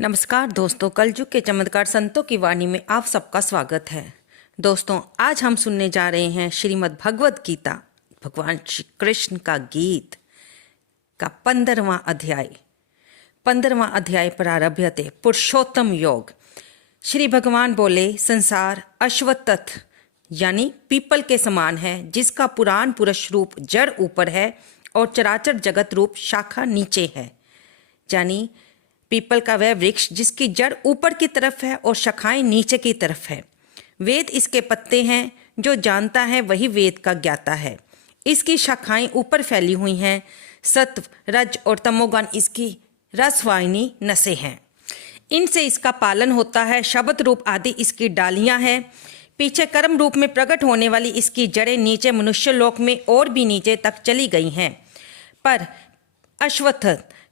नमस्कार दोस्तों, कलयुग के चमत्कार संतों की वाणी में आप सबका स्वागत है। दोस्तों, आज हम सुनने जा रहे हैं श्रीमद् भगवद गीता, भगवान श्री कृष्ण का गीत का 15वां अध्याय। 15वां अध्याय प्रारभ्यते पुरुषोत्तम योग। श्री भगवान बोले, संसार अश्वत्थ यानी पीपल के समान है, जिसका पुराण पुरुष रूप जड़ ऊपर है और चराचर जगत रूप शाखा नीचे है। यानी पीपल का वह वृक्ष जिसकी जड़ ऊपर की तरफ है और शाखाएं नीचे की तरफ है। वेद इसके पत्ते हैं, जो जानता है वही वेद का ज्ञाता है। इसकी शाखाएं ऊपर फैली हुई हैं। सत्व, रज और तमोगुण इसकी रसवाहिनी नसें हैं। इनसे इसका पालन होता है। शब्द रूप आदि इसकी डालियां हैं। पीछे कर्म रूप में प्रकट होने वाली इसकी जड़ें नीचे मनुष्य लोक में और भी नीचे तक चली गई हैं। पर अश्वत्थ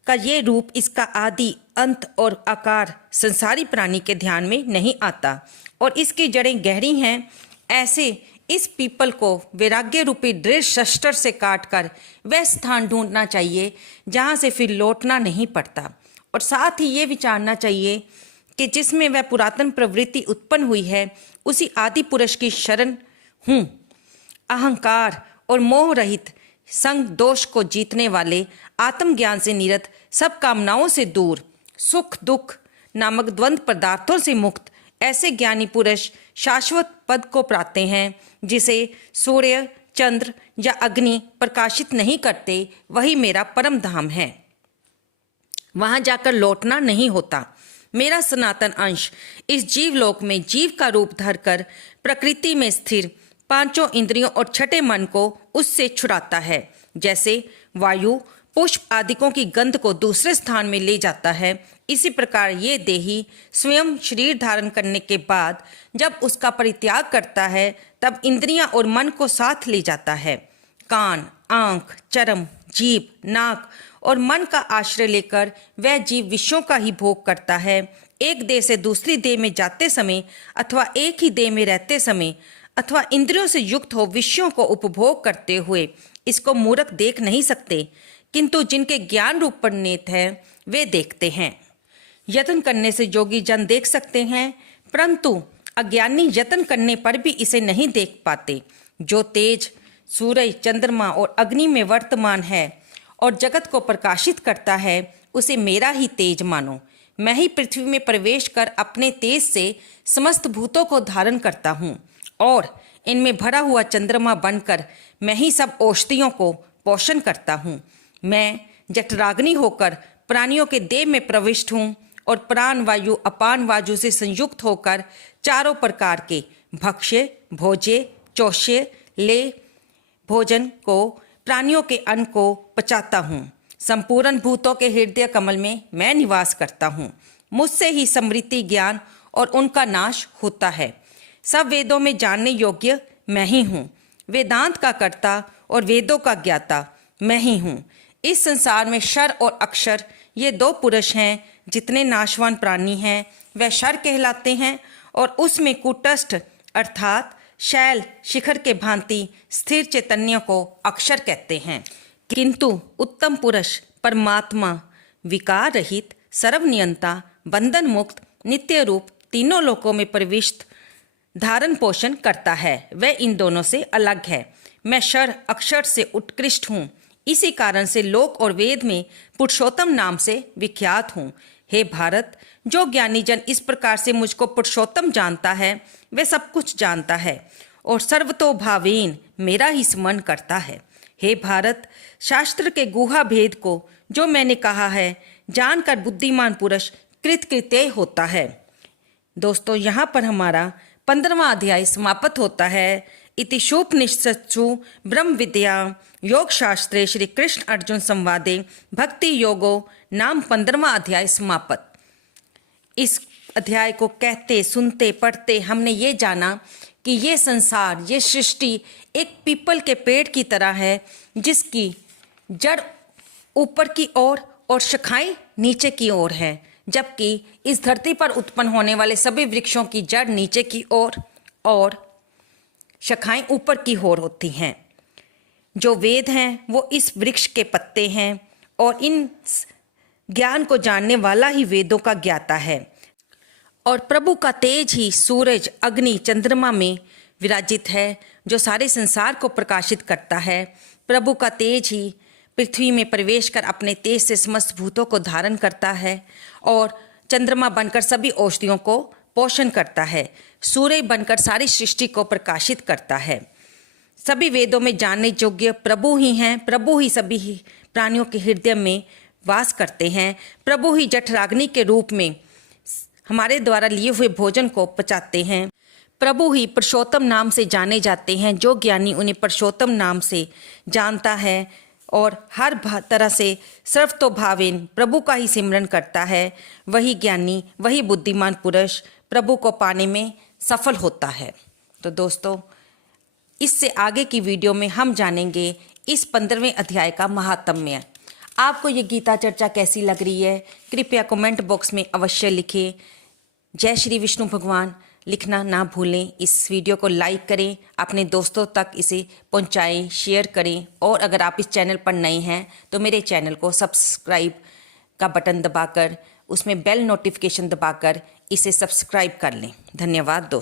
का ये रूप, इसका आदि अंत और आकार संसारी प्राणी के ध्यान में नहीं आता और इसकी जड़ें गहरी हैं। ऐसे इस पीपल को वैराग्य रूपी दृढ़ शस्त्र से काटकर वह स्थान ढूंढना चाहिए जहाँ से फिर लौटना नहीं पड़ता, और साथ ही ये विचारना चाहिए कि जिसमें वह पुरातन प्रवृत्ति उत्पन्न हुई है उसी आदि पुरुष की शरण हूँ। अहंकार और मोह रहित, संग दोष को जीतने वाले, आत्मज्ञान से निरत, सब कामनाओं से दूर, सुख दुख नामक द्वंद्व पदार्थों से मुक्त ऐसे ज्ञानी पुरुष शाश्वत पद को पाते हैं, जिसे सूर्य, चंद्र या अग्नि प्रकाशित नहीं करते। वही मेरा परम धाम है। वहां जाकर लौटना नहीं होता। मेरा सनातन अंश इस जीवलोक में जीव का रूप धरकर प्रकृति में स्थिर पांचों इंद्रियों और छठे मन को उससे छुड़ाता है। जैसे वायु पुष्प आदिकों की गंध को दूसरे स्थान में ले जाता है, इसी प्रकार ये देही स्वयं शरीर धारण करने के बाद जब उसका परित्याग करता है, तब इंद्रियां और मन को साथ ले जाता है। कान, आंख, चर्म, जीभ, नाक और मन का आश्रय लेकर वह जीव विषयों का ही भोग करता है। एक देह से दूसरी देह में जाते समय अथवा एक ही देह में रहते समय अथवा इंद्रियों से युक्त हो विषयों को उपभोग करते हुए इसको मूर्ख देख नहीं सकते, किंतु जिनके ज्ञान रूप पर नेत्र है वे देखते हैं। यत्न करने से योगी जन देख सकते हैं, परंतु अज्ञानी यत्न करने पर भी इसे नहीं देख पाते। जो तेज सूर्य, चंद्रमा और अग्नि में वर्तमान है और जगत को प्रकाशित करता है, उसे मेरा ही तेज मानो। मैं ही पृथ्वी में प्रवेश कर अपने तेज से समस्त भूतों को धारण करता हूँ और इनमें भरा हुआ चंद्रमा बनकर मैं ही सब औषधियों को पोषण करता हूँ। मैं जठराग्नि होकर प्राणियों के देह में प्रविष्ट हूँ और प्राण वायु अपान वायु से संयुक्त होकर चारों प्रकार के भक्ष्य, भोज्य, चोष्य, ले भोजन को, प्राणियों के अन्न को पचाता हूँ। संपूर्ण भूतों के हृदय कमल में मैं निवास करता हूँ। मुझसे ही समृद्धि, ज्ञान और उनका नाश होता है। सब वेदों में जानने योग्य मैं ही हूँ। वेदांत का कर्ता और वेदों का ज्ञाता मैं ही हूँ। इस संसार में क्षर और अक्षर ये दो पुरुष हैं। जितने नाशवान प्राणी हैं वह क्षर कहलाते हैं और उसमें कूटस्थ अर्थात शैल शिखर के भांति स्थिर चैतन्य को अक्षर कहते हैं। किंतु उत्तम पुरुष परमात्मा विकार रहित, सर्वनियंता, बंधन मुक्त, नित्य रूप, तीनों लोकों में प्रविष्ट धारण पोषण करता है। वह इन दोनों से अलग है। मैं क्षर अक्षर से उत्कृष्ट हूँ। इसी कारण से लोक और वेद में पुरुषोत्तम नाम से विख्यात हूँ। हे भारत, जो ज्ञानी जन इस प्रकार से मुझको पुरुषोत्तम जानता है वह सब कुछ जानता है और सर्वतोभावेन मेरा ही स्मरण करता है। हे भारत, शास्त्र के गुहा भेद को जो मैंने कहा है जानकर बुद्धिमान पुरुष कृतकृत्य होता है। दोस्तों, यहाँ पर हमारा 15वां अध्याय समाप्त होता है। इति शोपनिषत्सु ब्रह्म विद्या योग शास्त्रे श्री कृष्ण अर्जुन संवादे भक्ति योगो नाम 15वां अध्याय समाप्त। इस अध्याय को कहते, सुनते, पढ़ते हमने ये जाना कि ये संसार, ये सृष्टि एक पीपल के पेड़ की तरह है, जिसकी जड़ ऊपर की ओर और शाखाएं नीचे की ओर है, जबकि इस धरती पर उत्पन्न होने वाले सभी वृक्षों की जड़ नीचे की ओर और शाखाएं ऊपर की ओर होती हैं। जो वेद हैं वो इस वृक्ष के पत्ते हैं और इन ज्ञान को जानने वाला ही वेदों का ज्ञाता है। और प्रभु का तेज ही सूरज, अग्नि, चंद्रमा में विराजित है, जो सारे संसार को प्रकाशित करता है। प्रभु का तेज ही पृथ्वी में प्रवेश कर अपने तेज से समस्त भूतों को धारण करता है और चंद्रमा बनकर सभी औषधियों को पोषण करता है। सूर्य बनकर सारी सृष्टि को प्रकाशित करता है। सभी वेदों में जानने योग्य प्रभु ही हैं। प्रभु ही सभी प्राणियों के हृदय में वास करते हैं। प्रभु ही जठराग्नि के रूप में हमारे द्वारा लिए हुए भोजन को पचाते हैं। प्रभु ही पुरुषोत्तम नाम से जाने जाते हैं। जो ज्ञानी उन्हें पुरुषोत्तम नाम से जानता है और हर तरह से सर्वतोभावेन प्रभु का ही सिमरन करता है, वही ज्ञानी, वही बुद्धिमान पुरुष प्रभु को पाने में सफल होता है। तो दोस्तों, इससे आगे की वीडियो में हम जानेंगे इस 15वें अध्याय का महात्म्य। आपको ये गीता चर्चा कैसी लग रही है, कृपया कमेंट बॉक्स में अवश्य लिखें। जय श्री विष्णु भगवान लिखना ना भूलें। इस वीडियो को लाइक करें, अपने दोस्तों तक इसे पहुंचाएं, शेयर करें। और अगर आप इस चैनल पर नए हैं तो मेरे चैनल को सब्सक्राइब का बटन दबाकर, उसमें बेल नोटिफिकेशन दबाकर इसे सब्सक्राइब कर लें। धन्यवाद दोस्तों।